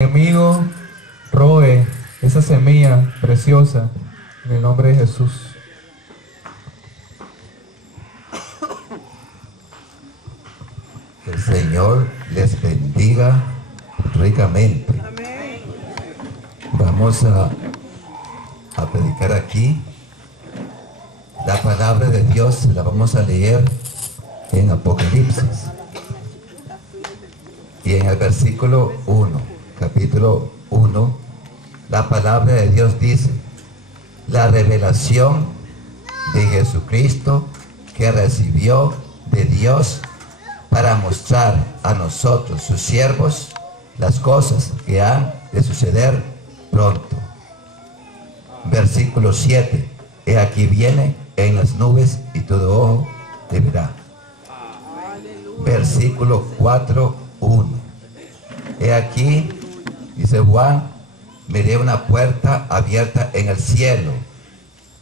Enemigo robe esa semilla preciosa en el nombre de Jesús. El Señor les bendiga ricamente. Vamos a predicar aquí. La palabra de Dios la vamos a leer en Apocalipsis. Y en el versículo 1, capítulo 1, la palabra de Dios dice: la revelación de Jesucristo que recibió de Dios para mostrar a nosotros, sus siervos, las cosas que han de suceder pronto. Versículo 7. He aquí viene en las nubes y todo ojo le verá. Versículo 4:1. He aquí, dice Juan, miré una puerta abierta en el cielo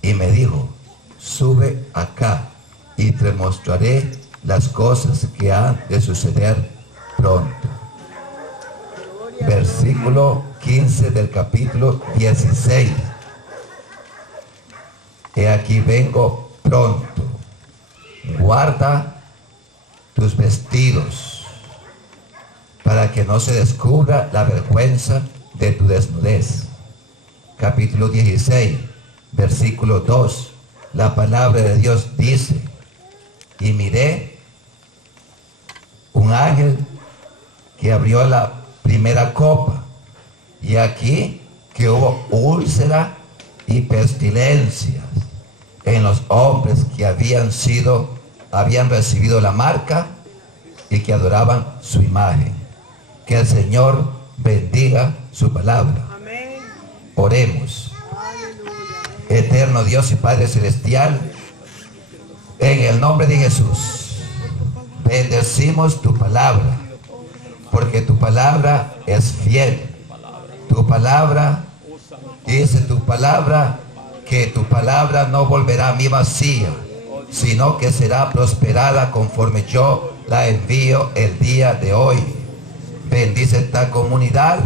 y me dijo: sube acá y te mostraré las cosas que han de suceder pronto. Versículo 15 del capítulo 16. He aquí vengo pronto. Guarda tus vestidos para que no se descubra la vergüenza de tu desnudez. Capítulo 16, versículo 2. La palabra de Dios dice: y miré un ángel que abrió la primera copa, y aquí que hubo úlcera y pestilencias en los hombres que habían recibido la marca y que adoraban su imagen. Que el Señor bendiga su palabra. Amén. Oremos. Eterno Dios y Padre Celestial, en el nombre de Jesús, bendecimos tu palabra, porque tu palabra es fiel. Tu palabra, dice tu palabra, que tu palabra no volverá a mí vacía, sino que será prosperada conforme yo la envío el día de hoy. Bendice esta comunidad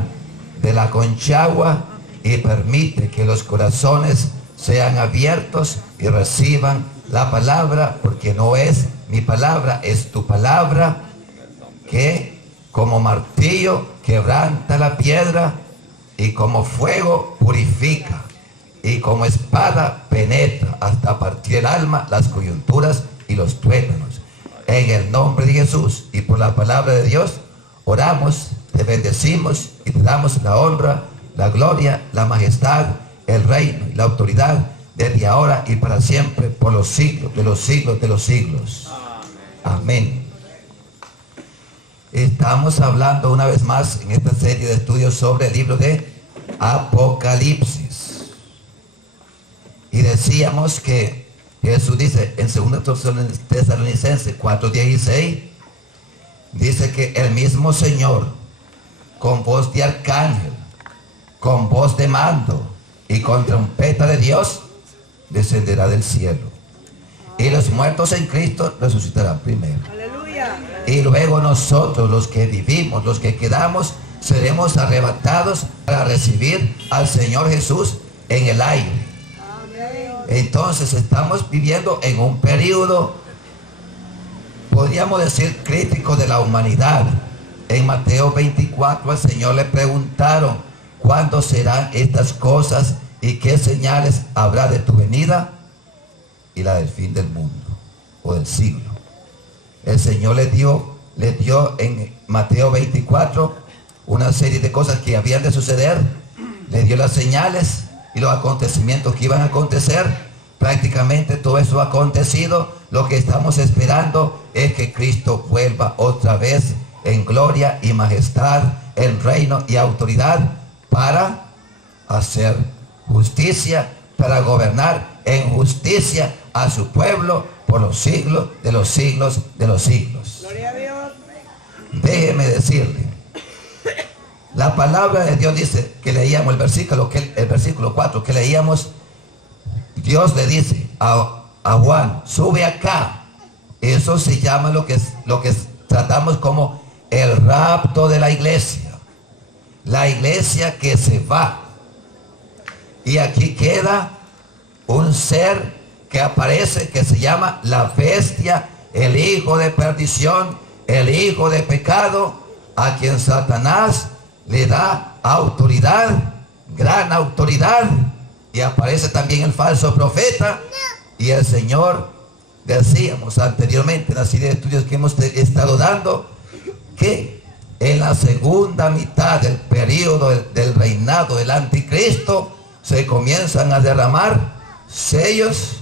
de la Conchagua y permite que los corazones sean abiertos y reciban la palabra, porque no es mi palabra, es tu palabra, que como martillo quebranta la piedra y como fuego purifica y como espada penetra hasta partir el alma, las coyunturas y los tuétanos. En el nombre de Jesús y por la palabra de Dios oramos, te bendecimos y te damos la honra, la gloria, la majestad, el reino y la autoridad desde ahora y para siempre, por los siglos de los siglos de los siglos. Amén. Estamos hablando una vez más en esta serie de estudios sobre el libro de Apocalipsis. Y decíamos que Jesús dice en 2 Tesalonicenses 4:16, dice que el mismo Señor, con voz de arcángel, con voz de mando y con trompeta de Dios, descenderá del cielo. Y los muertos en Cristo resucitarán primero. Aleluya. Y luego nosotros, los que vivimos, los que quedamos, seremos arrebatados para recibir al Señor Jesús en el aire. Entonces estamos viviendo en un periodo, podríamos decir, crítico de la humanidad. En Mateo 24 al Señor le preguntaron: ¿cuándo serán estas cosas y qué señales habrá de tu venida y la del fin del mundo o del siglo? El Señor le dio en Mateo 24 una serie de cosas que habían de suceder. Le dio las señales y los acontecimientos que iban a acontecer. Prácticamente todo eso ha acontecido. Lo que estamos esperando es que Cristo vuelva otra vez en gloria y majestad, en reino y autoridad, para hacer justicia, para gobernar en justicia a su pueblo por los siglos de los siglos de los siglos. Gloria a Dios. Déjeme decirle, la palabra de Dios dice, que leíamos el versículo 4 que leíamos, Dios le dice a Juan: sube acá. Eso se llama lo que tratamos como el rapto de la iglesia. la iglesia que se va. Y aquí queda un ser que aparece, que se llama la bestia, el hijo de perdición, el hijo de pecado, a quien Satanás le da autoridad, gran autoridad. Y aparece también el falso profeta. Y el Señor, decíamos anteriormente en la serie de estudios que hemos estado dando, que en la segunda mitad del periodo del reinado del anticristo se comienzan a derramar sellos,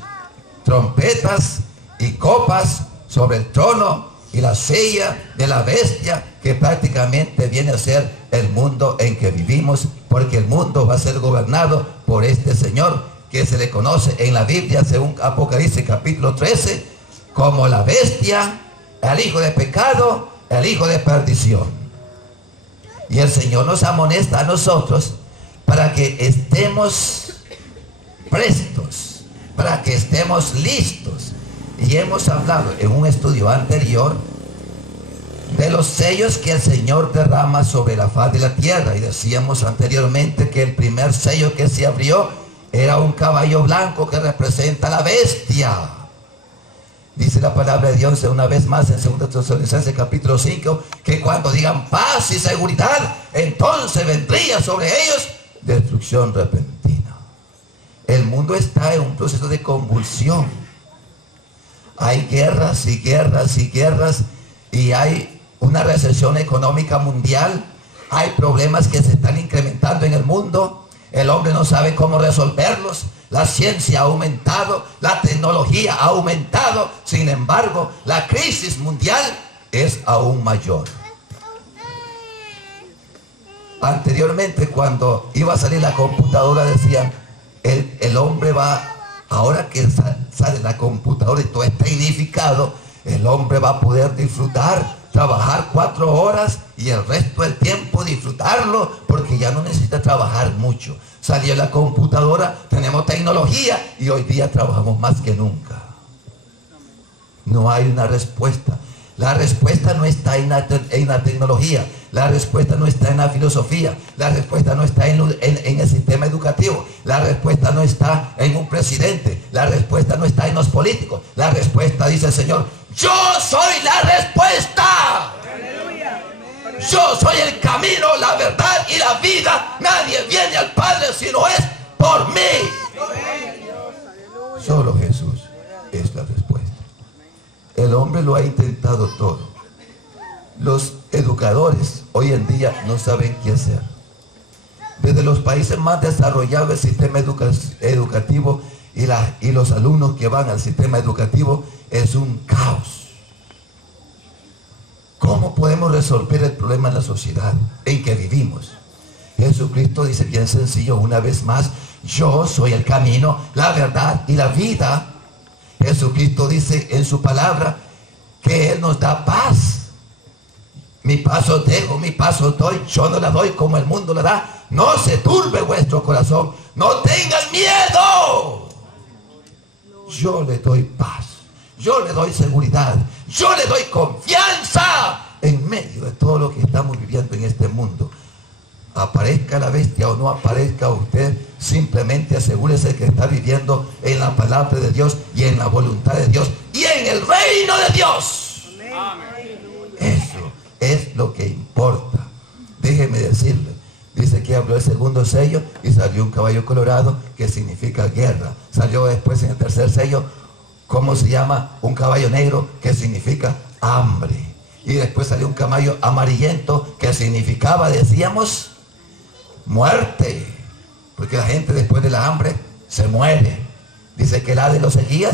trompetas y copas sobre el trono y la silla de la bestia, que prácticamente viene a ser el mundo en que vivimos, porque el mundo va a ser gobernado por este Señor, que se le conoce en la Biblia, según Apocalipsis capítulo 13, como la bestia, el hijo de pecado, el hijo de perdición. Y el Señor nos amonesta a nosotros para que estemos prestos, para que estemos listos. Y hemos hablado en un estudio anterior de los sellos que el Señor derrama sobre la faz de la tierra. Y decíamos anteriormente que el primer sello que se abrió era un caballo blanco que representa a la bestia. Dice la palabra de Dios una vez más en 2 Tesalonicenses capítulo 5, que cuando digan paz y seguridad, entonces vendría sobre ellos destrucción repentina. El mundo está en un proceso de convulsión. Hay guerras y guerras y guerras, y hay una recesión económica mundial. Hay problemas que se están incrementando en el mundo. El hombre no sabe cómo resolverlos. La ciencia ha aumentado, la tecnología ha aumentado. Sin embargo, la crisis mundial es aún mayor. Anteriormente, cuando iba a salir la computadora, decían, el hombre va, ahora que sale la computadora y todo está edificado, el hombre va a poder disfrutar, trabajar 4 horas y el resto del tiempo disfrutarlo, porque ya no necesita trabajar mucho. Salió la computadora, tenemos tecnología y hoy día trabajamos más que nunca. No hay una respuesta. La respuesta no está en la tecnología, la respuesta no está en la filosofía, la respuesta no está en el sistema educativo, la respuesta no está en un presidente, la respuesta no está en los políticos. La respuesta, dice el Señor, yo soy la respuesta. Yo soy el camino, la verdad y la vida. Nadie viene al Padre si no es por mí. Solo Jesús es la respuesta. El hombre lo ha intentado todo. Los educadores hoy en día no saben qué hacer. Desde los países más desarrollados, el sistema educativo y los alumnos que van al sistema educativo es un caos. ¿Cómo podemos resolver el problema en la sociedad en que vivimos? Jesucristo dice bien sencillo una vez más, yo soy el camino, la verdad y la vida. Jesucristo dice en su palabra que Él nos da paz. Mi paz os dejo, mi paz os doy, yo no la doy como el mundo la da. No se turbe vuestro corazón, no tengan miedo. Yo le doy paz, yo le doy seguridad, yo le doy confianza en medio de todo lo que estamos viviendo en este mundo. Aparezca la bestia o no aparezca usted, simplemente asegúrese que está viviendo en la palabra de Dios y en la voluntad de Dios y en el reino de Dios. Eso es lo que importa. Déjeme decirle, dice que abrió el segundo sello y salió un caballo colorado que significa guerra. Salió después en el tercer sello, ¿cómo se llama? Un caballo negro que significa hambre. Y después salió un caballo amarillento que significaba, decíamos, muerte, porque la gente después de la hambre se muere. Dice que el Hades lo seguía,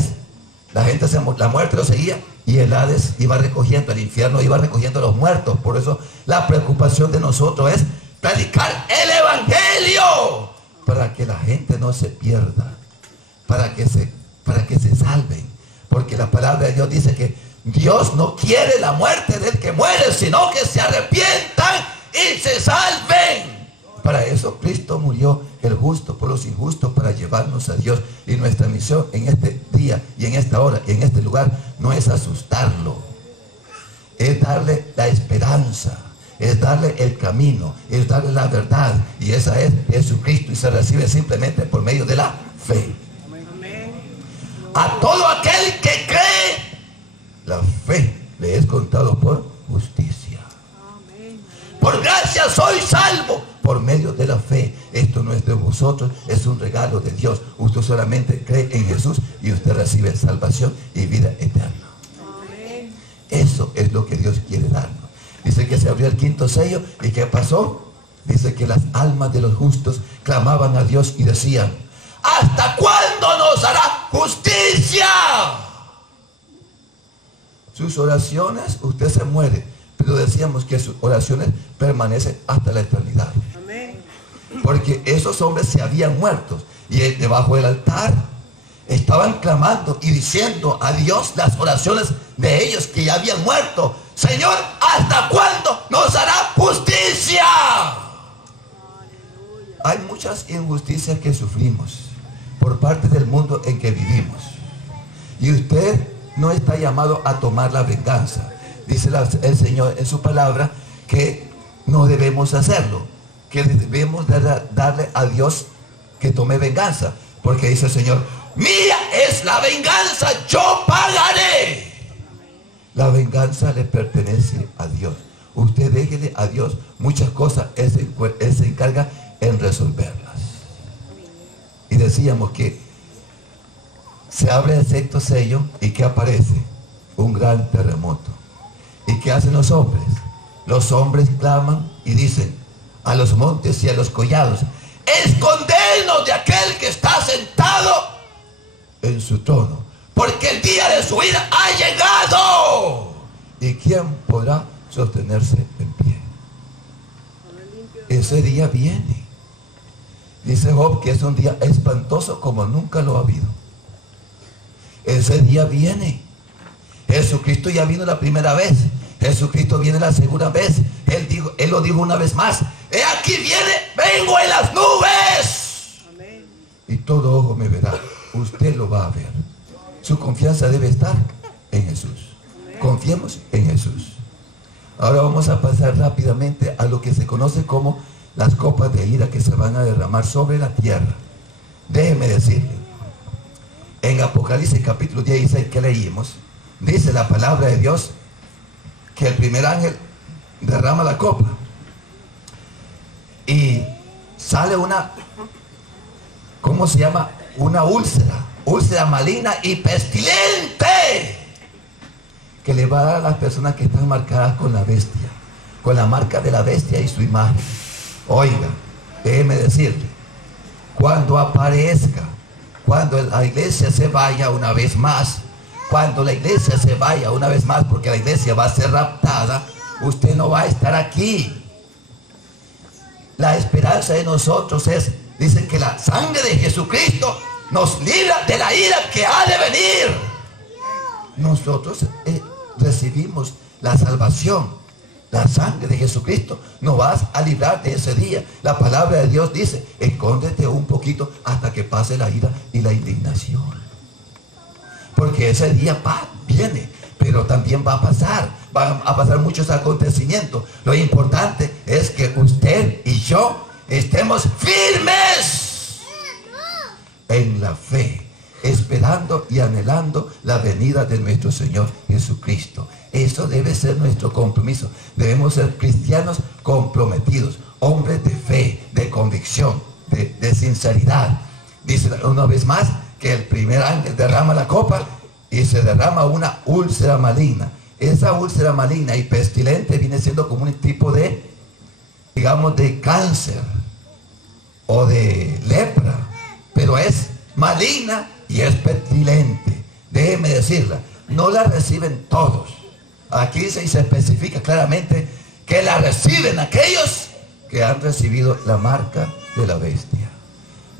la muerte lo seguía, y el Hades iba recogiendo, el infierno iba recogiendo a los muertos. Por eso la preocupación de nosotros es predicar el evangelio para que la gente no se pierda, para que se salven, porque la palabra de Dios dice que Dios no quiere la muerte del que muere, sino que se arrepientan y se salven. Para eso Cristo murió, el justo por los injustos, para llevarnos a Dios. Y nuestra misión en este día y en esta hora y en este lugar no es asustarlo, es darle la esperanza, es darle el camino, es darle la verdad, y esa es Jesucristo, y se recibe simplemente por medio de la fe. A todo aquel que cree, la fe le es contado por justicia. Por gracia soy salvo por medio de la fe. Esto no es de vosotros, es un regalo de Dios. Usted solamente cree en Jesús y usted recibe salvación y vida eterna. Eso es lo que Dios quiere darnos. Dice que se abrió el quinto sello, ¿y qué pasó? Dice que las almas de los justos clamaban a Dios y decían: ¿hasta cuándo nos hará justicia? Sus oraciones, usted se muere, pero decíamos que sus oraciones permanecen hasta la eternidad. Porque esos hombres se habían muerto, y debajo del altar estaban clamando y diciendo a Dios las oraciones de ellos que ya habían muerto. Señor, ¿hasta cuándo nos hará justicia? Hay muchas injusticias que sufrimos por parte del mundo en que vivimos, y usted no está llamado a tomar la venganza. Dice el Señor en su palabra que no debemos hacerlo, que debemos darle a Dios que tome venganza, porque dice el Señor: mía es la venganza, yo pagaré. La venganza le pertenece a Dios. Usted déjele a Dios muchas cosas, Él se encarga en resolverlas. Y decíamos que se abre el sexto sello, y que aparece un gran terremoto. ¿Y qué hacen los hombres? Los hombres claman y dicen a los montes y a los collados: escondernos de aquel que está sentado en su trono, porque el día de su ira ha llegado. ¿Y quién podrá sostenerse en pie? Ese día viene. Dice Job que es un día espantoso como nunca lo ha habido. Ese día viene. Jesucristo ya vino la primera vez, Jesucristo viene la segunda vez. Él lo dijo una vez más: he aquí viene, vengo en las nubes. Amén. Y todo ojo me verá. Usted lo va a ver. Su confianza debe estar en Jesús. Amén. Confiemos en Jesús. Ahora vamos a pasar rápidamente a lo que se conoce como las copas de ira que se van a derramar sobre la tierra. Déjeme decirle, en Apocalipsis capítulo 16 que leímos, dice la palabra de Dios que el primer ángel derrama la copa y sale una, ¿cómo se llama? Una úlcera maligna y pestilente, que le va a dar a las personas que están marcadas con la bestia, con la marca de la bestia y su imagen. Oiga, déjeme decirle, cuando aparezca, cuando la iglesia se vaya una vez más, cuando la iglesia se vaya una vez más, porque la iglesia va a ser raptada, usted no va a estar aquí. La esperanza de nosotros es, dicen que la sangre de Jesucristo nos libra de la ira que ha de venir. Nosotros recibimos la salvación. La sangre de Jesucristo nos va a librar de ese día. La palabra de Dios dice: escóndete un poquito hasta que pase la ira y la indignación. Porque ese día viene, pero también va a pasar. Van a pasar muchos acontecimientos. Lo importante es que usted y yo estemos firmes en la fe, esperando y anhelando la venida de nuestro Señor Jesucristo. Eso debe ser nuestro compromiso. Debemos ser cristianos comprometidos, hombres de fe, de convicción, de sinceridad. Dice una vez más que el primer ángel derrama la copa y se derrama una úlcera maligna. Esa úlcera maligna y pestilente viene siendo como un tipo de, digamos, de cáncer o de lepra, pero es maligna y es pestilente. Déjeme decirla, no la reciben todos. Aquí dice y se especifica claramente que la reciben aquellos que han recibido la marca de la bestia.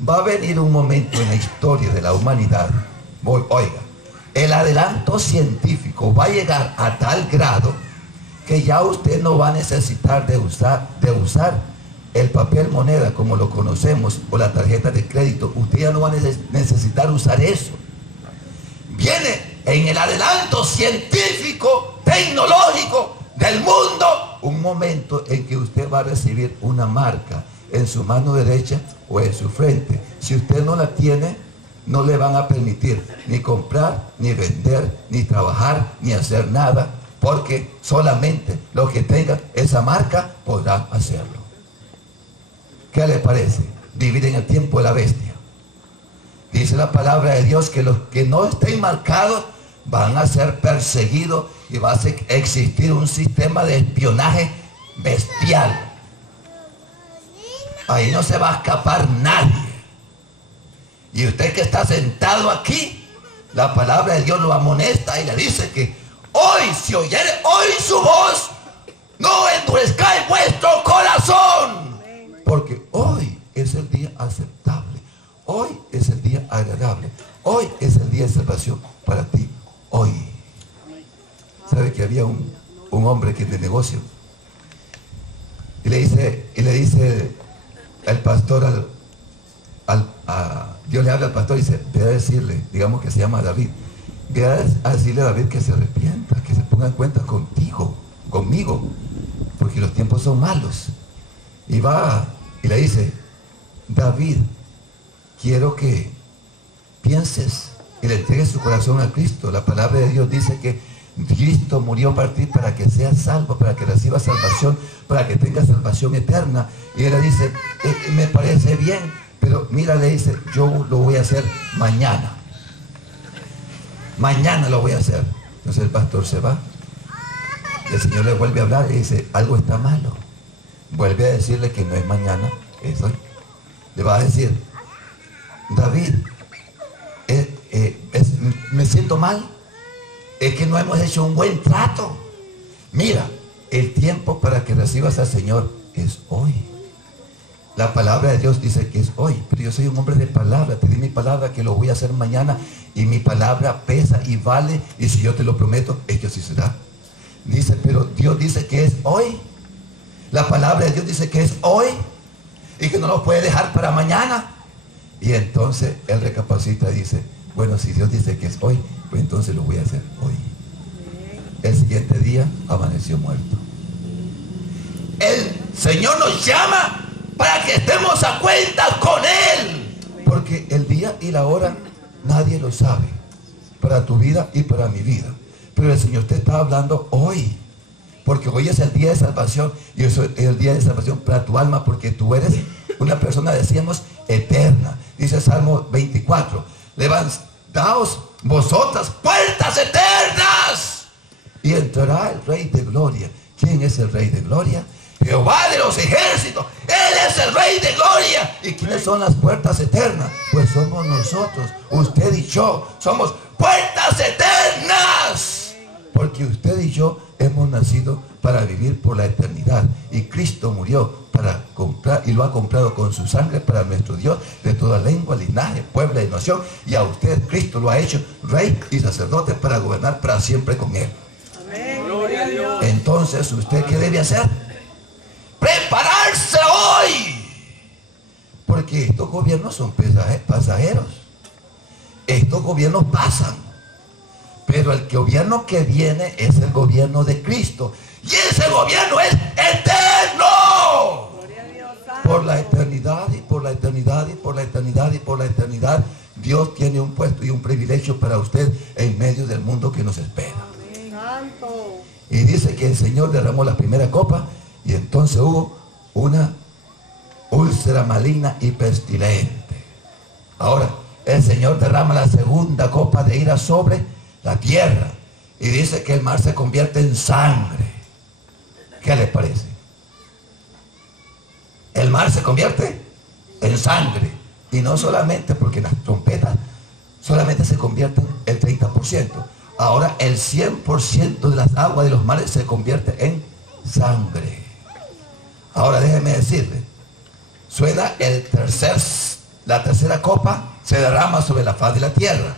Va a venir un momento en la historia de la humanidad, oiga, el adelanto científico va a llegar a tal grado que ya usted no va a necesitar de usar el papel moneda como lo conocemos o la tarjeta de crédito. Usted ya no va a necesitar usar eso. Viene en el adelanto científico, tecnológico del mundo, un momento en que usted va a recibir una marca en su mano derecha o en su frente. Si usted no la tiene, no le van a permitir ni comprar, ni vender, ni trabajar, ni hacer nada, porque solamente los que tengan esa marca podrán hacerlo. ¿Qué le parece? Vivir en el tiempo de la bestia. Dice la palabra de Dios que los que no estén marcados van a ser perseguidos y va a existir un sistema de espionaje bestial. Ahí no se va a escapar nadie. Y usted que está sentado aquí, la palabra de Dios lo amonesta y le dice que hoy, si oyere hoy su voz, no endurezcáis vuestro corazón, porque hoy es el día aceptable, hoy es el día agradable, hoy es el día de salvación para ti, hoy. ¿Sabe que había un hombre que es de negocio? Y le dice el pastor Dios le habla al pastor y dice, ve a decirle, digamos que se llama David, ve a decirle a David que se arrepienta, que se ponga en cuenta conmigo, porque los tiempos son malos. Y va y le dice, David, quiero que pienses y le entregues su corazón a Cristo. La palabra de Dios dice que Cristo murió para ti, para que seas salvo, para que recibas salvación, para que tengas salvación eterna. Y él le dice, me parece bien, pero mira, le dice, yo lo voy a hacer mañana. Mañana lo voy a hacer. Entonces el pastor se va. El Señor le vuelve a hablar y dice, algo está malo. Vuelve a decirle que no es mañana, es hoy. Le va a decir, David, me siento mal. Es que no hemos hecho un buen trato. Mira, el tiempo para que recibas al Señor es hoy. La palabra de Dios dice que es hoy, pero yo soy un hombre de palabra. Te di mi palabra que lo voy a hacer mañana, y mi palabra pesa y vale, y si yo te lo prometo, es que así será. Dice, pero Dios dice que es hoy. La palabra de Dios dice que es hoy y que no lo puede dejar para mañana. Y entonces él recapacita y dice, bueno, si Dios dice que es hoy, pues entonces lo voy a hacer hoy. El siguiente día amaneció muerto. El Señor nos llama para que estemos a cuentas con Él, porque el día y la hora nadie lo sabe, para tu vida y para mi vida. Pero el Señor te está hablando hoy, porque hoy es el día de salvación, y eso es el día de salvación para tu alma, porque tú eres una persona, decíamos, eterna. Dice Salmo 24, levantaos vosotras puertas eternas, y entrará el Rey de Gloria. ¿Quién es el Rey de Gloria? Jehová de los ejércitos. Él es el Rey de Gloria. ¿Y quiénes son las puertas eternas? Pues somos nosotros, usted y yo. Somos puertas eternas, porque usted y yo hemos nacido para vivir por la eternidad, y Cristo murió para comprar, y lo ha comprado con su sangre para nuestro Dios de toda lengua, linaje, pueblo y nación. Y a usted Cristo lo ha hecho rey y sacerdote para gobernar para siempre con Él. Amén. Gloria a Dios. Entonces, ¿usted qué debe hacer? Prepararse hoy, porque estos gobiernos son pasajeros. Estos gobiernos pasan, pero el gobierno que viene es el gobierno de Cristo, y ese gobierno es eterno. Por la eternidad y por la eternidad y por la eternidad y por la eternidad, Dios tiene un puesto y un privilegio para usted en medio del mundo que nos espera. Y dice que el Señor derramó la primera copa, y entonces hubo una úlcera maligna y pestilente. Ahora el Señor derrama la segunda copa de ira sobre la tierra, y dice que el mar se convierte en sangre. ¿Qué le parece? El mar se convierte en sangre, y no solamente porque las trompetas solamente se convierten el 30%. Ahora el 100% de las aguas de los mares se convierte en sangre. Ahora déjeme decirle, suena la tercera copa, se derrama sobre la faz de la tierra,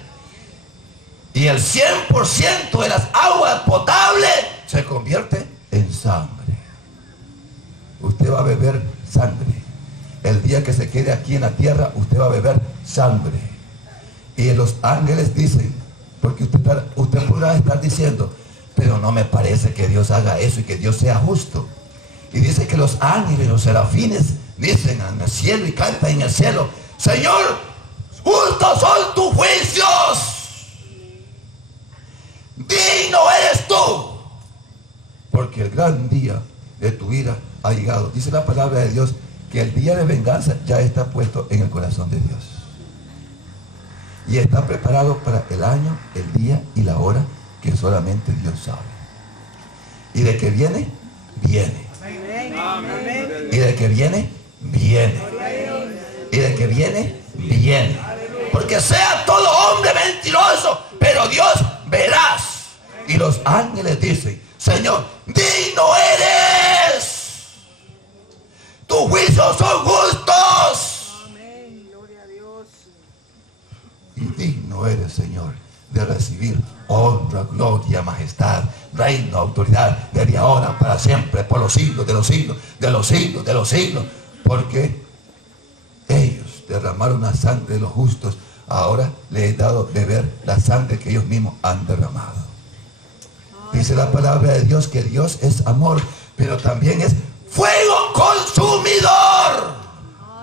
y el 100% de las aguas potables se convierte en sangre. Usted va a beber sangre. El día que se quede aquí en la tierra, usted va a beber sangre. Y los ángeles dicen, porque usted podrá estar diciendo, Pero no me parece que Dios haga eso y que Dios sea justo. Y dice que los ángeles, los serafines, dicen en el cielo y cantan en el cielo: Señor, justos son tus juicios, digno eres tú, porque el gran día de tu ira ha llegado. Dice la palabra de Dios que el día de venganza ya está puesto en el corazón de Dios. Y está preparado para el año, el día y la hora que solamente Dios sabe. Y de que viene, viene. Y de que viene, viene. Y de que viene, viene. Porque sea todo hombre mentiroso, pero Dios verás. Y los ángeles dicen: Señor, digno eres. Tus juicios son justos. Y digno eres, Señor, de recibir honra, gloria, majestad, reino, autoridad, desde ahora para siempre, por los siglos de los siglos, de los siglos, de los siglos. Porque ellos derramaron la sangre de los justos. Ahora les he dado de beber la sangre que ellos mismos han derramado. Dice la palabra de Dios que Dios es amor, pero también es fuego consumidor.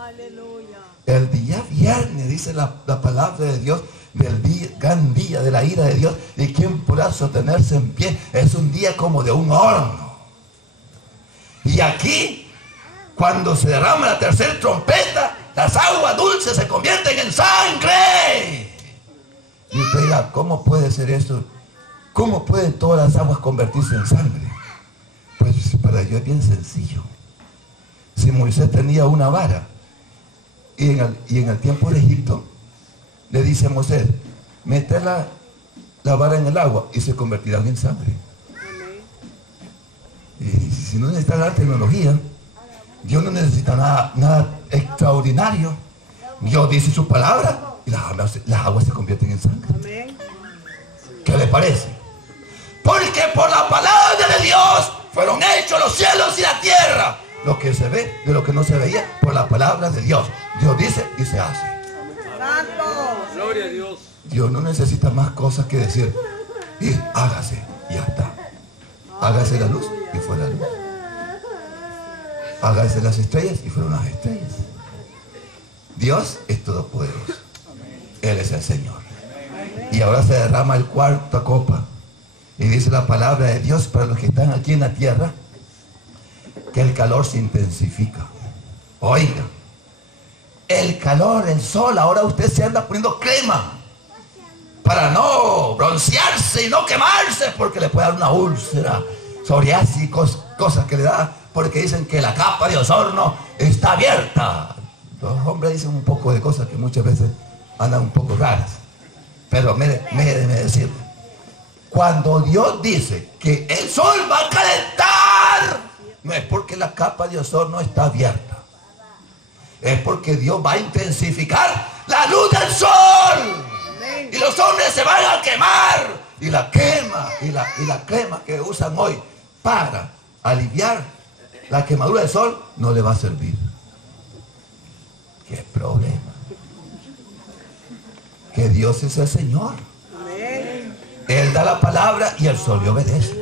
Aleluya. El día viernes, dice la palabra de Dios, del día, gran día de la ira de Dios, y quien podrá sostenerse en pie. Es un día como de un horno. Y aquí, cuando se derrama la tercera trompeta, las aguas dulces se convierten en sangre. Y usted dirá: ¿cómo puede ser esto? ¿Cómo pueden todas las aguas convertirse en sangre? Pues para Dios es bien sencillo. Si Moisés tenía una vara, y en el tiempo de Egipto, le dice a Moisés: mete la vara en el agua y se convertirán en sangre. Y si no necesita la tecnología, Dios no necesita nada extraordinario. Dios dice su palabra y las aguas se convierten en sangre. ¿Qué le parece? Porque por la palabra de Dios fueron hechos los cielos y la tierra. Lo que se ve de lo que no se veía, por la palabra de Dios. Dios dice y se hace. Gloria a Dios. Dios no necesita más cosas que decir: y hágase, y ya está. Hágase la luz y fue la luz. Hágase las estrellas y fueron las estrellas. Dios es todopoderoso. Él es el Señor. Y ahora se derrama el cuarta copa. Y dice la palabra de Dios para los que están aquí en la tierra, que el calor se intensifica. Oiga, el calor, el sol, ahora usted se anda poniendo crema para no broncearse y no quemarse, porque le puede dar una úlcera, psoriasis, cosas que le da, porque dicen que la capa de ozono está abierta. Los hombres dicen un poco de cosas que muchas veces andan un poco raras. Pero déjeme decirle, cuando Dios dice que el sol va a calentar, no es porque la capa de ozono está abierta. Es porque Dios va a intensificar la luz del sol. Y los hombres se van a quemar. Y la crema que usan hoy para aliviar la quemadura del sol no le va a servir. ¿Qué problema? Que Dios es el Señor. Él da la palabra y el sol le obedece.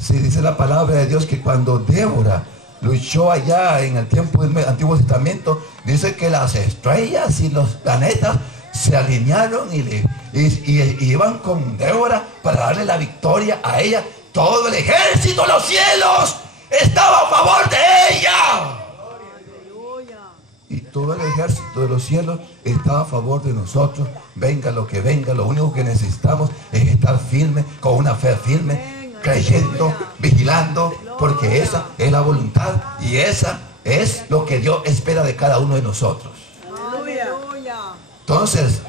Sí, dice la palabra de Dios que cuando Débora luchó allá en el tiempo del Antiguo Testamento, dice que las estrellas y los planetas se alinearon y iban con Débora para darle la victoria a ella. Todo el ejército de los cielos estaba a favor de ella. Y todo el ejército de los cielos está a favor de nosotros. Venga lo que venga, lo único que necesitamos es estar firme, con una fe firme, creyendo, vigilando, porque esa es la voluntad y esa es lo que Dios espera de cada uno de nosotros. Entonces,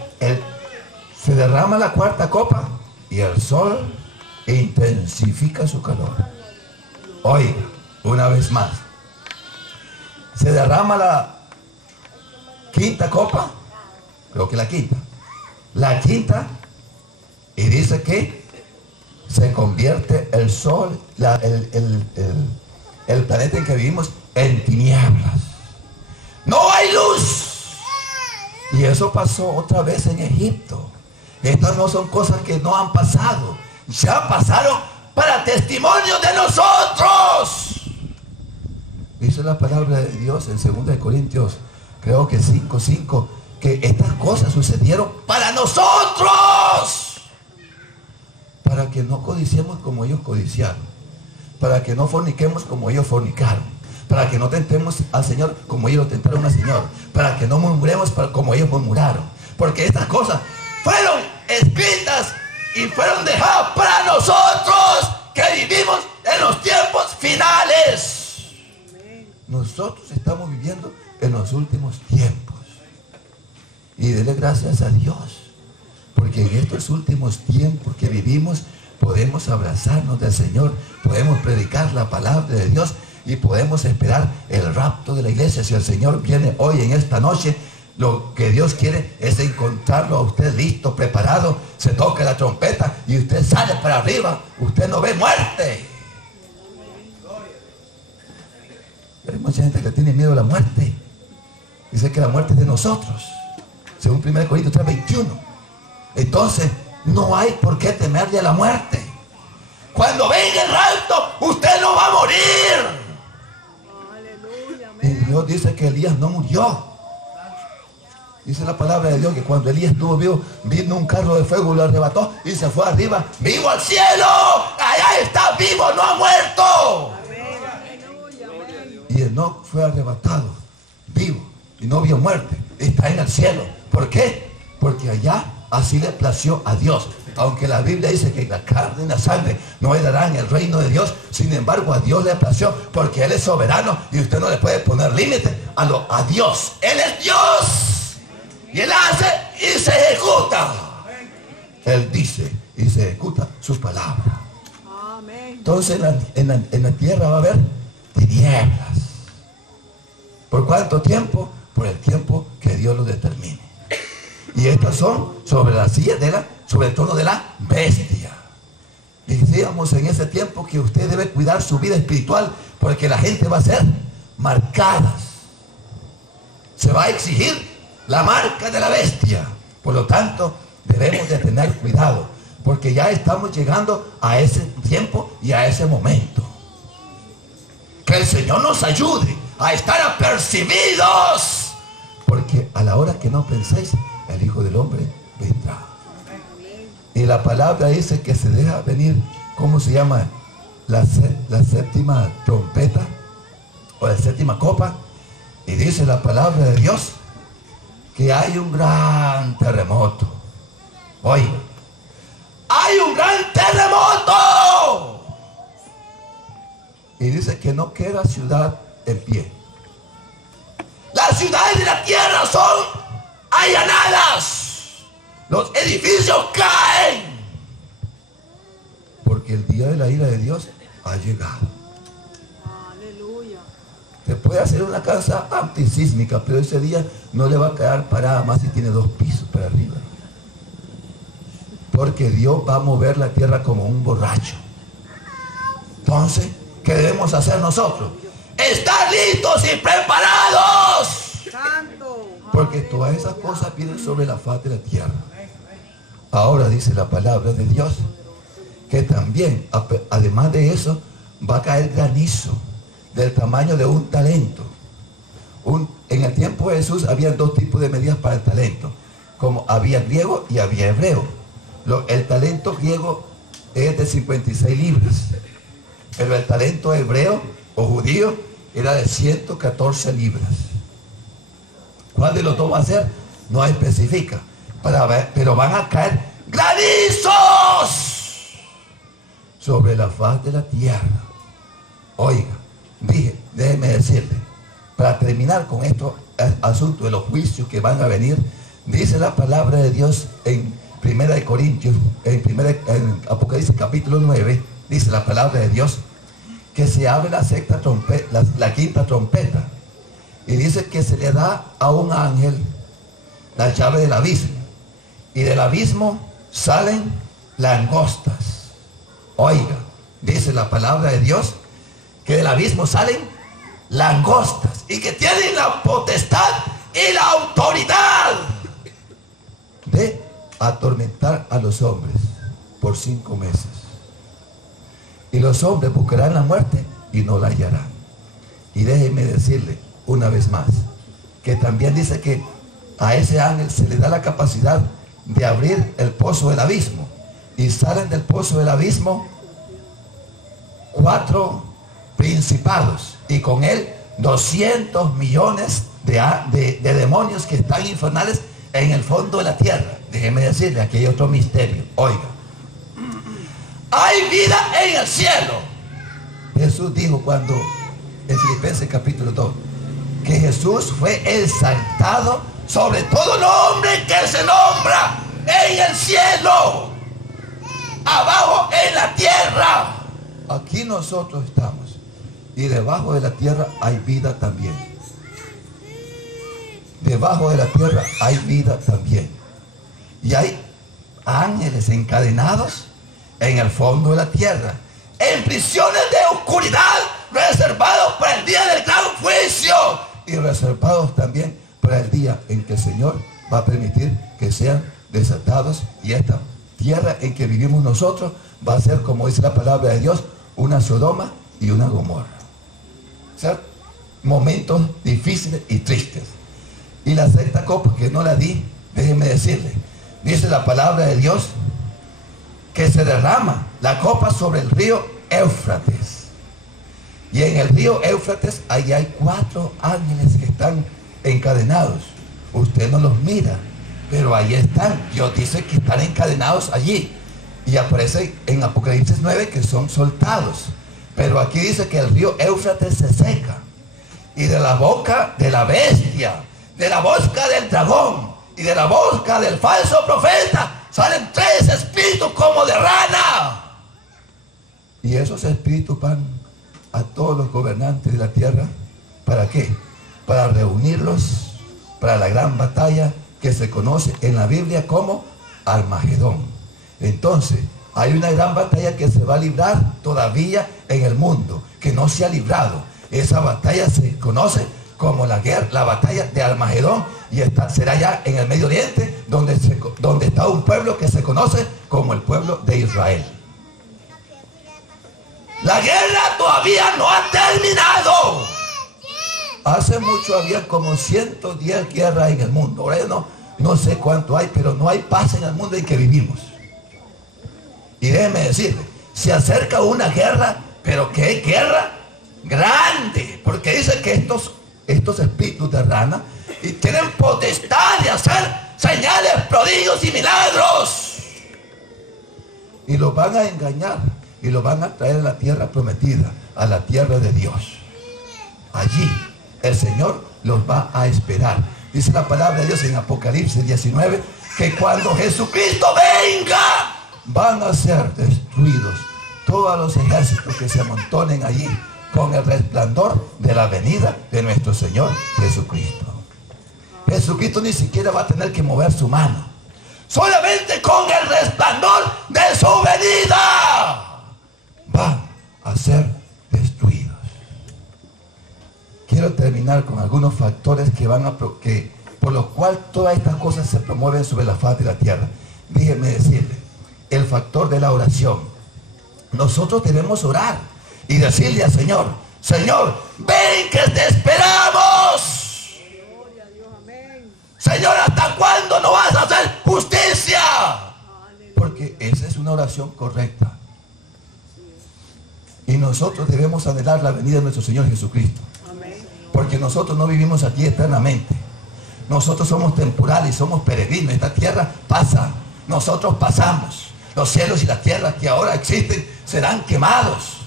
se derrama la cuarta copa y el sol intensifica su calor. Oiga, una vez más, se derrama la quinta copa, creo que la quinta, y dice que se convierte el sol, el planeta en que vivimos, en tinieblas. No hay luz. Y eso pasó otra vez en Egipto. Estas no son cosas que no han pasado. Ya pasaron para testimonio de nosotros. Dice la palabra de Dios en 2 Corintios, creo que 5:5, que estas cosas sucedieron para nosotros. Para que no codiciemos como ellos codiciaron. Para que no forniquemos como ellos fornicaron. Para que no tentemos al Señor como ellos lo tentaron al Señor. Para que no murmuremos como ellos murmuraron. Porque estas cosas fueron escritas y fueron dejadas para nosotros que vivimos en los tiempos finales. Nosotros estamos viviendo en los últimos tiempos. Y dele gracias a Dios. Porque en estos últimos tiempos que vivimos podemos abrazarnos del Señor. Podemos predicar la palabra de Dios. Y podemos esperar el rapto de la iglesia. Si el Señor viene hoy en esta noche, lo que Dios quiere es encontrarlo a usted listo, preparado. Se toca la trompeta y usted sale para arriba. Usted no ve muerte. Hay mucha gente que tiene miedo a la muerte. Dice que la muerte es de nosotros, según 1 Corintios 3:21. Entonces no hay por qué temerle a la muerte. Cuando venga el rapto, usted no va a morir. Y Dios dice que Elías no murió. Dice la palabra de Dios que cuando Elías estuvo vivo, vino un carro de fuego, lo arrebató y se fue arriba, vivo al cielo. Allá está vivo, no ha muerto. Y Enoc fue arrebatado, vivo, y no vio muerte. Está en el cielo. ¿Por qué? Porque allá así le plació a Dios. Aunque la Biblia dice que la carne y la sangre no heredarán el reino de Dios, sin embargo a Dios le plació, porque Él es soberano y usted no le puede poner límite a Dios. Él es Dios y Él hace y se ejecuta. Él dice y se ejecuta sus palabras. Entonces en la tierra va a haber tinieblas. ¿Por cuánto tiempo? Por el tiempo que Dios lo determine. Y estas son sobre la silla sobre el trono de la bestia. Decíamos en ese tiempo que usted debe cuidar su vida espiritual, porque la gente va a ser marcadas. Se va a exigir la marca de la bestia. Por lo tanto, debemos de tener cuidado, porque ya estamos llegando a ese tiempo y a ese momento. Que el Señor nos ayude a estar apercibidos, porque a la hora que no penséis, el Hijo del Hombre vendrá. Y la palabra dice que se deja venir, ¿cómo se llama? La séptima trompeta o la séptima copa. Y dice la palabra de Dios que hay un gran terremoto. Oye, hay un gran terremoto. Y dice que no queda ciudad en pie. Las ciudades de la tierra son allanadas. Los edificios caen. Porque el día de la ira de Dios ha llegado. Aleluya. Se puede hacer una casa antisísmica, pero ese día no le va a quedar parada más si tiene 2 pisos para arriba. Porque Dios va a mover la tierra como un borracho. Entonces, ¿qué debemos hacer nosotros? Estar listos y preparados. Santo. Porque todas esas cosas vienen sobre la faz de la tierra. Ahora dice la palabra de Dios que también, además de eso, va a caer granizo del tamaño de un talento. En el tiempo de Jesús había 2 tipos de medidas para el talento. Como había griego y había hebreo. El talento griego es de 56 libras. Pero el talento hebreo o judío era de 114 libras. ¿Cuál de los dos va a ser? No especifica. Pero van a caer granizos sobre la faz de la tierra. Oiga, déjeme decirle, para terminar con estos asuntos de los juicios que van a venir, dice la palabra de Dios en 1 Corintios, en Apocalipsis capítulo 9, dice la palabra de Dios, que se abre la quinta trompeta, y dice que se le da a un ángel la llave del abismo, y del abismo salen langostas. Oiga, dice la palabra de Dios que del abismo salen langostas y que tienen la potestad y la autoridad de atormentar buscar a los hombres por 5 meses. Y los hombres buscarán la muerte y no la hallarán. Y déjenme decirle una vez más, que también dice que a ese ángel se le da la capacidad de abrir el pozo del abismo. Y salen del pozo del abismo 4 principados. Y con él 200 millones de demonios que están infernales en el fondo de la tierra. Déjeme decirle, aquí hay otro misterio. Oiga, hay vida en el cielo. Jesús dijo cuando, en Filipenses capítulo 2, que Jesús fue exaltado sobre todo nombre que se nombra en el cielo, abajo en la tierra. Aquí nosotros estamos, y debajo de la tierra hay vida también. Debajo de la tierra hay vida también. Y hay ángeles encadenados en el fondo de la tierra, en prisiones de oscuridad, reservados para el día del gran juicio, y reservados también para el día en que el Señor va a permitir que sean desatados. Y esta tierra en que vivimos nosotros va a ser, como dice la palabra de Dios, una Sodoma y una Gomorra. O sea, momentos difíciles y tristes. Y la sexta copa, que no la di, déjenme decirle, dice la palabra de Dios que se derrama la copa sobre el río Éufrates. Y en el río Éufrates ahí hay 4 ángeles que están encadenados. Usted no los mira, pero ahí están. Dios dice que están encadenados allí. Y aparece en Apocalipsis 9 que son soltados. Pero aquí dice que el río Éufrates se seca. Y de la boca de la bestia, de la boca del dragón y de la boca del falso profeta salen 3 espíritus como de rana. Y esos espíritus van a todos los gobernantes de la tierra. ¿Para qué? Para reunirlos para la gran batalla que se conoce en la Biblia como Armagedón. Entonces, hay una gran batalla que se va a librar todavía en el mundo, que no se ha librado. Esa batalla se conoce como la batalla de Armagedón, y será ya en el Medio Oriente, donde está un pueblo que se conoce como el pueblo de Israel. La guerra todavía no ha terminado. Hace mucho había como 110 guerras en el mundo. Ahora no sé cuánto hay, pero no hay paz en el mundo en que vivimos. Y déjeme decirle, se acerca una guerra, pero ¿qué guerra? Grande, porque dice que estos espíritus de rana y tienen potestad de hacer señales, prodigios y milagros. Y los van a engañar y los van a traer a la tierra prometida, a la tierra de Dios. Allí el Señor los va a esperar. Dice la palabra de Dios en Apocalipsis 19 que cuando Jesucristo venga, van a ser destruidos todos los ejércitos que se amontonen allí con el resplandor de la venida de nuestro Señor Jesucristo. Jesucristo ni siquiera va a tener que mover su mano. Solamente con el resplandor de su venida van a ser destruidos. Quiero terminar con algunos factores por los cuales todas estas cosas se promueven sobre la faz de la tierra. Déjenme decirle, el factor de la oración. Nosotros debemos orar y decirle al Señor, Señor, ven que te esperamos. Gloria a Dios, amén. Señor, ¿hasta cuándo no vas a hacer justicia? Porque esa es una oración correcta. Y nosotros debemos anhelar la venida de nuestro Señor Jesucristo. Porque nosotros no vivimos aquí eternamente. Nosotros somos temporales, somos peregrinos. Esta tierra pasa, nosotros pasamos. Los cielos y las tierras que ahora existen serán quemados.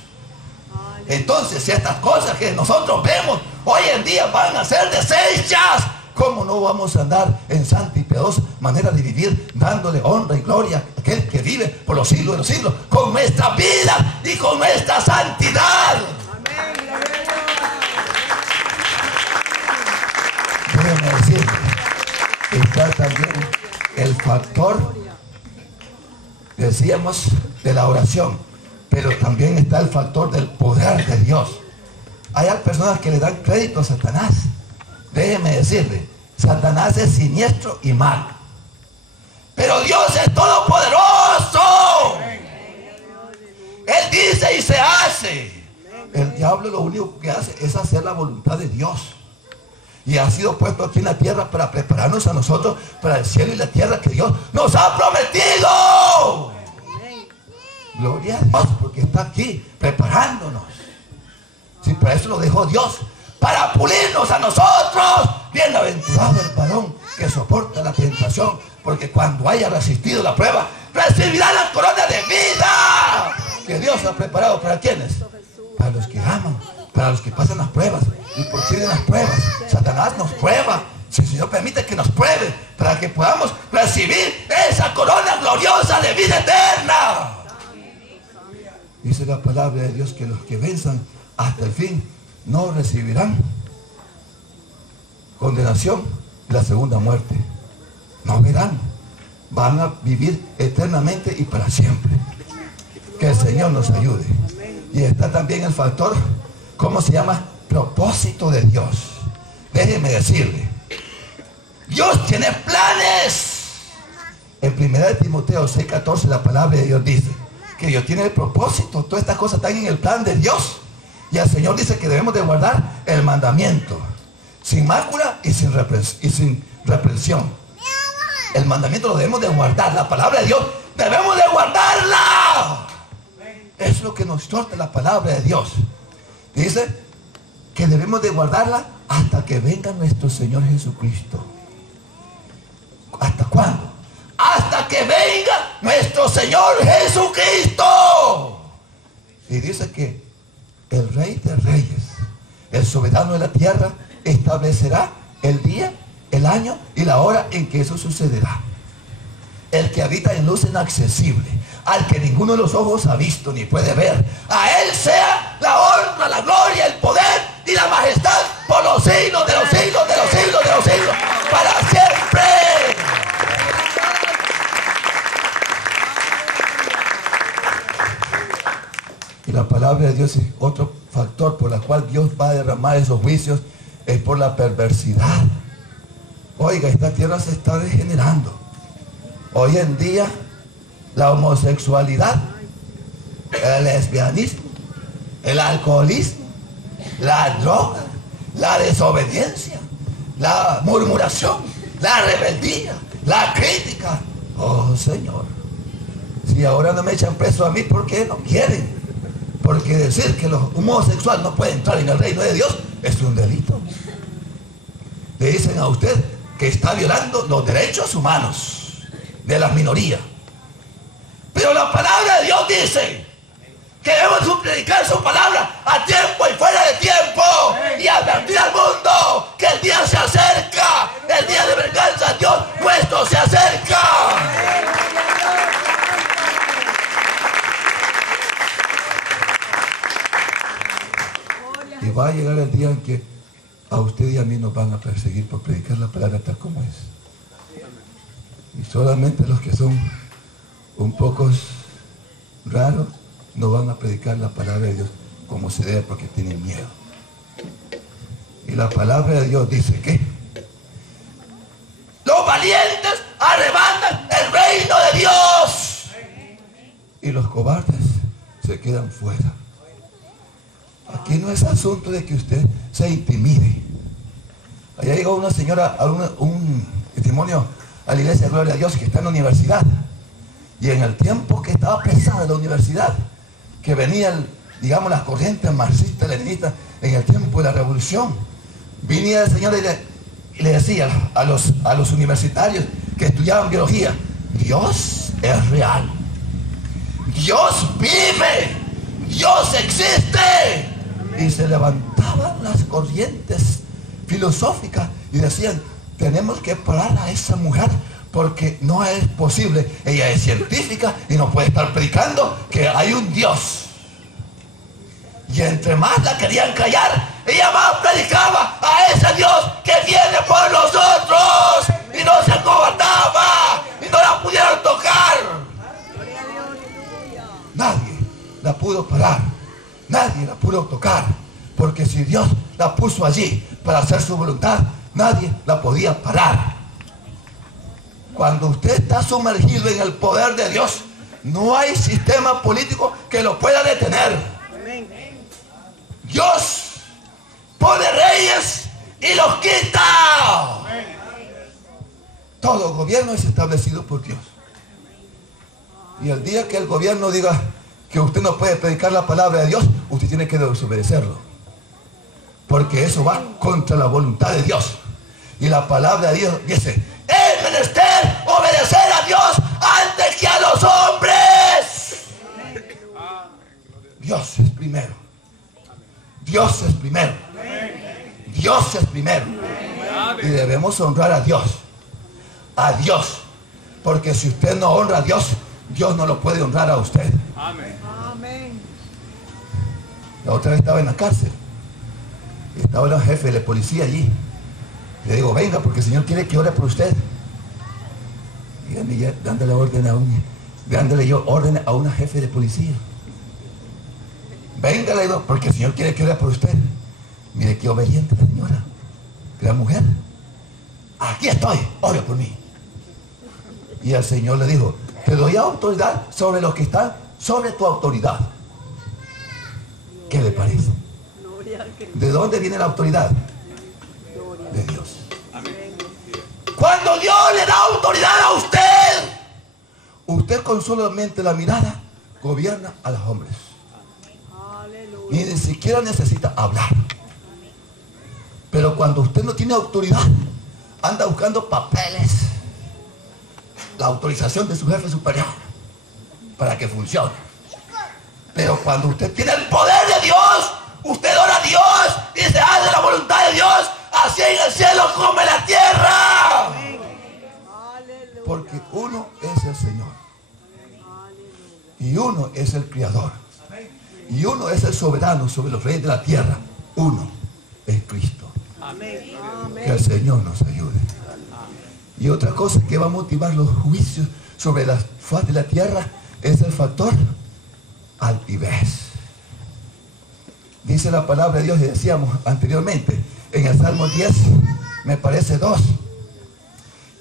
Entonces, si estas cosas que nosotros vemos hoy en día van a ser deshechas, ¿cómo no vamos a andar en santa y piadosa manera de vivir, dándole honra y gloria a aquel que vive por los siglos de los siglos, con nuestra vida y con nuestra santidad? Amén. Gloria a Dios. Déjenme decir, está también el factor, decíamos, de la oración, pero también está el factor del poder de Dios. Hay personas que le dan crédito a Satanás. Déjeme decirle, Satanás es siniestro y malo. Pero Dios es todopoderoso. Él dice y se hace. El diablo lo único que hace es hacer la voluntad de Dios. Y ha sido puesto aquí en la tierra para prepararnos a nosotros para el cielo y la tierra que Dios nos ha prometido. Gloria a Dios, porque está aquí preparándonos. Sí, para eso lo dejó Dios, para pulirnos a nosotros. Bienaventurado el varón que soporta la tentación, porque cuando haya resistido la prueba, recibirá la corona de vida que Dios ha preparado. ¿Para quiénes? Para los que aman, para los que pasan las pruebas. ¿Y por qué de las pruebas? Satanás nos prueba. Si el Señor permite que nos pruebe, para que podamos recibir esa corona gloriosa de vida eterna. Dice la palabra de Dios que los que venzan hasta el fin no recibirán condenación y la segunda muerte. No verán. Van a vivir eternamente y para siempre. Que el Señor nos ayude. Y está también el factor, ¿cómo se llama? Propósito de Dios. Déjeme decirle, Dios tiene planes. En 1 Timoteo 6:14 la palabra de Dios dice que Dios tiene el propósito. Todas estas cosas están en el plan de Dios. Y el Señor dice que debemos de guardar el mandamiento sin mácula y sin reprensión. El mandamiento lo debemos de guardar. La palabra de Dios debemos de guardarla. Es lo que nos exhorta la palabra de Dios. Dice que debemos de guardarla hasta que venga nuestro Señor Jesucristo. ¿Hasta cuándo? Hasta que venga nuestro Señor Jesucristo. Y dice que el Rey de Reyes, el soberano de la tierra, establecerá el día, el año y la hora en que eso sucederá. El que habita en luz inaccesible, al que ninguno de los ojos ha visto ni puede ver, a Él sea la honra, la gloria, el poder y la majestad por los siglos de los siglos de los siglos de los siglos, para siempre. Y la palabra de Dios es otro factor por el cual Dios va a derramar esos juicios, es por la perversidad. Oiga, esta tierra se está degenerando. Hoy en día la homosexualidad, el lesbianismo, el alcoholismo, la droga, la desobediencia, la murmuración, la rebeldía, la crítica. Oh Señor, si ahora no me echan preso a mí, ¿por qué no quieren? Porque decir que los homosexuales no pueden entrar en el reino de Dios es un delito. Le dicen a usted que está violando los derechos humanos de las minorías. Pero la palabra de Dios dice que debemos predicar su palabra a tiempo y fuera de tiempo, y advertir al mundo que el día se acerca, el día de venganza, Dios nuestro se acerca. Y va a llegar el día en que a usted y a mí nos van a perseguir por predicar la palabra tal como es. Y solamente los que son un poco raros no van a predicar la palabra de Dios como se debe, porque tienen miedo. Y la palabra de Dios dice que los valientes arrebatan el reino de Dios y los cobardes se quedan fuera. Aquí no es asunto de que usted se intimide. Allá llegó una señora a un testimonio a la iglesia Gloria a Dios, que está en la universidad, y en el tiempo que estaba pesada la universidad, que venían, digamos, las corrientes marxistas, leninistas, en el tiempo de la revolución, venía el Señor y le decía a los universitarios que estudiaban biología: Dios es real, Dios vive, Dios existe. Y se levantaban las corrientes filosóficas y decían: tenemos que parar a esa mujer, porque no es posible, ella es científica y no puede estar predicando que hay un Dios. Y entre más la querían callar, ella más predicaba a ese Dios que viene por nosotros, y no se acobardaba y no la pudieron tocar. Nadie la pudo parar, nadie la pudo tocar, porque si Dios la puso allí para hacer su voluntad, nadie la podía parar. Cuando usted está sumergido en el poder de Dios, no hay sistema político que lo pueda detener. Dios pone reyes y los quita. Todo gobierno es establecido por Dios. Y el día que el gobierno diga que usted no puede predicar la palabra de Dios, usted tiene que desobedecerlo. Porque eso va contra la voluntad de Dios. Y la palabra de Dios dice: es menester obedecer a Dios antes que a los hombres. Dios es primero. Dios es primero. Dios es primero. Y debemos honrar a Dios. A Dios. Porque si usted no honra a Dios, Dios no lo puede honrar a usted. Amén. La otra vez estaba en la cárcel. Estaba el jefe de la policía allí. Le digo: venga, porque el Señor quiere que ore por usted. Dígame ya, dándole yo orden a una jefe de policía. Venga, le digo, porque el Señor quiere que ore por usted. Mire qué obediente la señora, gran mujer. Aquí estoy, ore por mí. Y el Señor le dijo: te doy autoridad sobre los que están sobre tu autoridad. ¿Qué le parece? ¿De dónde viene la autoridad? De Dios. Cuando Dios le da autoridad a usted, usted con solamente la mirada gobierna a los hombres. Y ni siquiera necesita hablar. Pero cuando usted no tiene autoridad, anda buscando papeles, la autorización de su jefe superior para que funcione. Pero cuando usted tiene el poder de Dios, usted ora a Dios y se hace la voluntad de Dios, así en el cielo como en la tierra. Porque uno es el Señor. Y uno es el Creador. Y uno es el soberano sobre los reyes de la tierra. Uno es Cristo. Que el Señor nos ayude. Y otra cosa que va a motivar los juicios sobre la faz de la tierra es el factor altivez. Dice la palabra de Dios, y decíamos anteriormente, en el Salmo 10, me parece 2,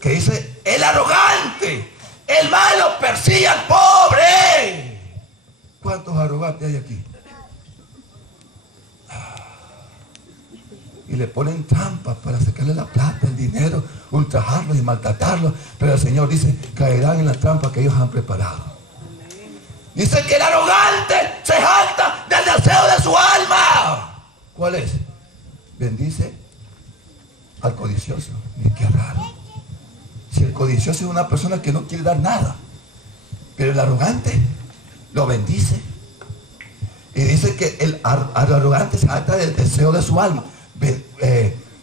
que dice: el arrogante, el malo persigue al pobre. ¿Cuántos arrogantes hay aquí? Y le ponen trampas para sacarle la plata, el dinero, ultrajarlos y maltratarlos. Pero el Señor dice: caerán en las trampas que ellos han preparado. Dice que el arrogante se jacta del deseo de su alma. ¿Cuál es? Bendice al codicioso. Mira qué raro. Si el codicioso es una persona que no quiere dar nada, pero el arrogante lo bendice. Y dice que el arrogante se jacta del deseo de su alma.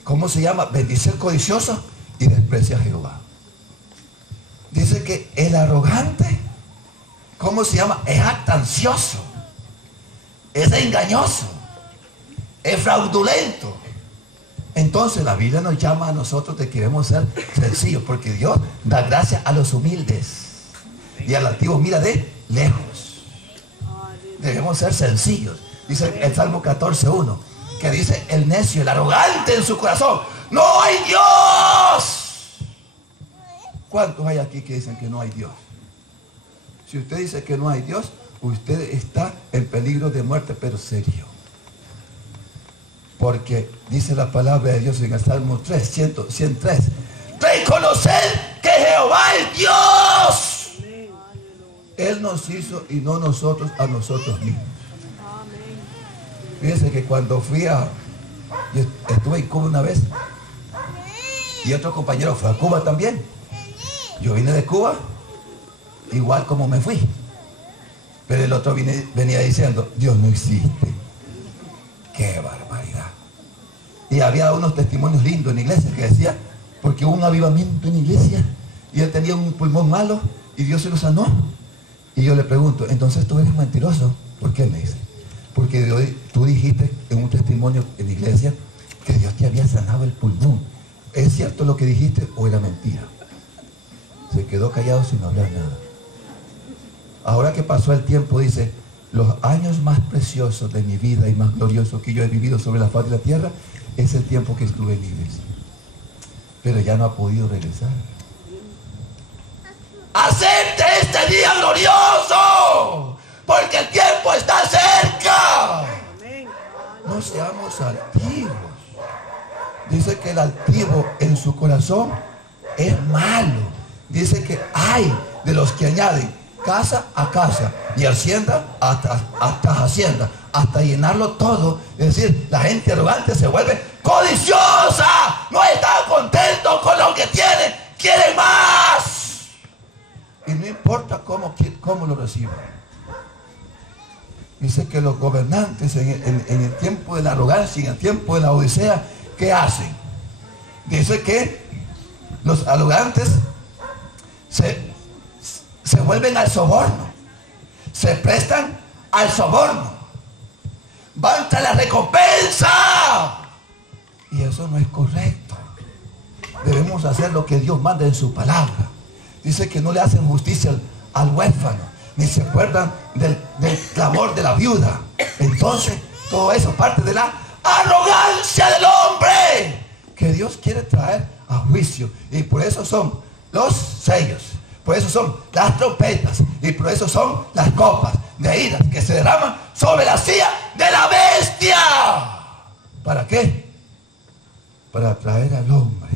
¿Cómo se llama? Bendice al codicioso y desprecia a Jehová. Dice que el arrogante, ¿cómo se llama? Es jactancioso, es engañoso, es fraudulento. Entonces la Biblia nos llama a nosotros que queremos ser sencillos, porque Dios da gracia a los humildes y al altivo mira de lejos. Debemos ser sencillos. Dice el Salmo 14:1, que dice: el necio, el arrogante en su corazón, ¡no hay Dios! ¿Cuántos hay aquí que dicen que no hay Dios? Si usted dice que no hay Dios, usted está en peligro de muerte, pero serio. Porque dice la palabra de Dios en el Salmo 103: reconocer que Jehová es Dios. Él nos hizo y no nosotros a nosotros mismos. Fíjense que cuando yo estuve en Cuba una vez, y otro compañero fue a Cuba también. Yo vine de Cuba igual como me fui, pero el otro venía diciendo: Dios no existe. ¡Qué barbaridad! Y había unos testimonios lindos en la iglesia que decía, porque hubo un avivamiento en la iglesia y él tenía un pulmón malo y Dios se lo sanó. Y yo le pregunto: entonces tú eres mentiroso. ¿Por qué? Me dice: porque tú dijiste en un testimonio en la iglesia que Dios te había sanado el pulmón. ¿Es cierto lo que dijiste o era mentira? Se quedó callado sin hablar nada. Ahora que pasó el tiempo, dice: los años más preciosos de mi vida y más gloriosos que yo he vivido sobre la faz de la tierra es el tiempo que estuve en la iglesia. Pero ya no ha podido regresar. acepte este día glorioso, porque el tiempo está cerca. No seamos altivos. Dice que el altivo en su corazón es malo. Dice que hay de los que añaden casa a casa y hacienda hasta hacienda, hasta llenarlo todo. Es decir, la gente arrogante se vuelve codiciosa, no está contento con lo que tiene, quiere más. Y no importa cómo lo reciban. Dice que los gobernantes en el tiempo de la arrogancia y en el tiempo de la odisea, ¿qué hacen? Dice que los arrogantes se vuelven al soborno, se prestan al soborno, van tras la recompensa. Y eso no es correcto. Debemos hacer lo que Dios manda en su palabra. Dice que no le hacen justicia al huérfano, ni se acuerdan del clamor de la viuda. Entonces, todo eso parte de la arrogancia del hombre que Dios quiere traer a juicio. Y por eso son los sellos, por eso son las trompetas, y por eso son las copas de ira que se derraman sobre la silla de la bestia. ¿Para qué? Para traer al hombre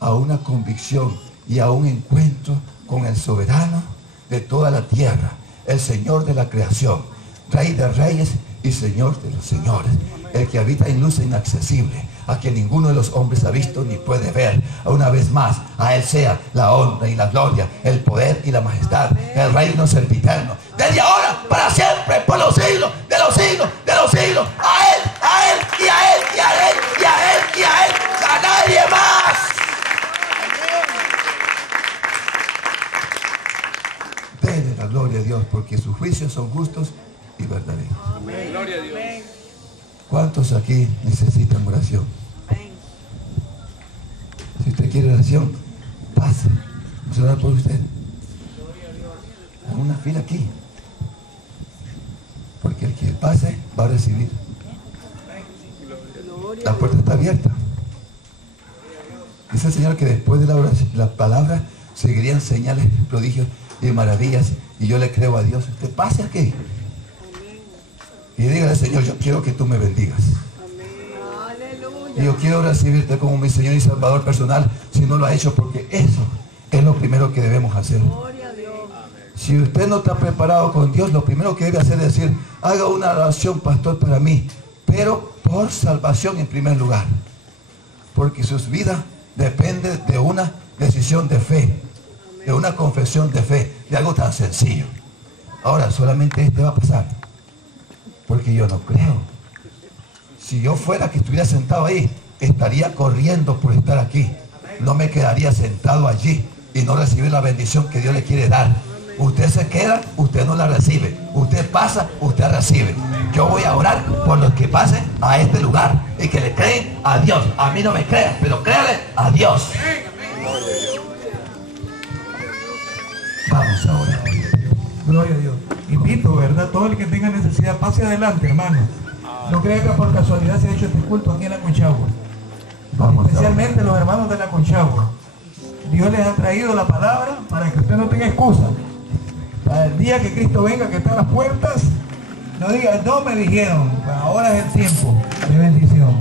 a una convicción y a un encuentro con el soberano de toda la tierra, el Señor de la creación, Rey de reyes y Señor de los señores, el que habita en luz inaccesible, a quien ninguno de los hombres ha visto ni puede ver. Una vez más, a Él sea la honra y la gloria, el poder y la majestad, el reino sempiterno, desde ahora para siempre, por los siglos de los siglos de los siglos. A Él, a Él y a Él y a Él y a Él y a Él, a nadie más. Denle la gloria a Dios, porque sus juicios son justos y verdaderos. Amén. Gloria a Dios. ¿Cuántos aquí necesitan oración? Si usted quiere oración, pase. Vamos a orar por usted. En una fila aquí. Porque el que pase va a recibir. La puerta está abierta. Dice el Señor que después de la oración, la palabra, seguirían señales, prodigios y maravillas. Y yo le creo a Dios. Usted pase aquí. Y dígale, Señor, yo quiero que tú me bendigas. Y yo quiero recibirte como mi Señor y Salvador personal, si no lo ha hecho, porque eso es lo primero que debemos hacer. Si usted no está preparado con Dios, lo primero que debe hacer es decir, haga una oración, pastor, para mí, pero por salvación en primer lugar. Porque su vida depende de una decisión de fe, de una confesión de fe, de algo tan sencillo. Ahora, solamente este va a pasar. Porque yo no creo. Si yo fuera que estuviera sentado ahí, estaría corriendo por estar aquí. No me quedaría sentado allí y no recibir la bendición que Dios le quiere dar. Usted se queda, usted no la recibe. Usted pasa, usted recibe. Yo voy a orar por los que pasen a este lugar y que le creen a Dios. A mí no me crean, pero créale a Dios. Vamos ahora. Gloria a Dios. Invito, ¿verdad? Todo el que tenga necesidad, pase adelante, hermano. No crea que por casualidad se ha hecho este culto aquí en la Conchagua. Vamos Especialmente los hermanos de la Conchagua. Dios les ha traído la palabra para que usted no tenga excusa. Para el día que Cristo venga, que está a las puertas, no diga, no me dijeron, ahora es el tiempo de bendición.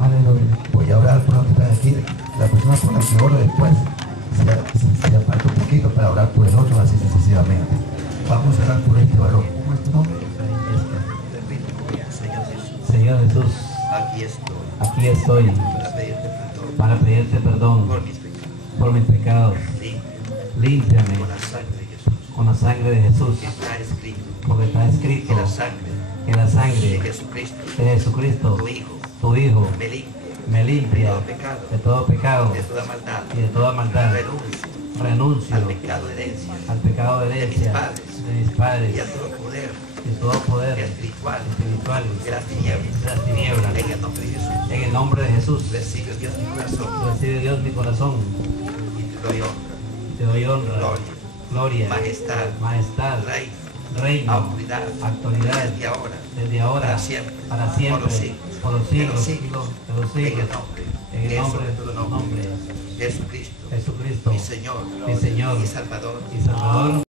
Aleluya. Voy a orar por los que están aquí. La persona por la que oro después se aparta un poquito para orar por el otro, así sucesivamente. Vamos a orar por este varón. ¿Cómo es tu nombre? Señor Jesús, aquí estoy para pedirte perdón por mis pecados. Límpiame con la sangre de Jesús, porque está escrito que la sangre de Jesucristo, tu Hijo, me limpia de todo pecado y de toda maldad. Renuncio al pecado de herencia de mis padres y todo poder espiritual de las tinieblas. En el nombre de Jesús, recibe Dios mi corazón y te doy honra, gloria, majestad, reino, autoridad, desde ahora, para siempre, por los siglos de los siglos, en el nombre de tu nombre. Jesucristo, Jesucristo, mi Señor mi Señor y Salvador, y Salvador,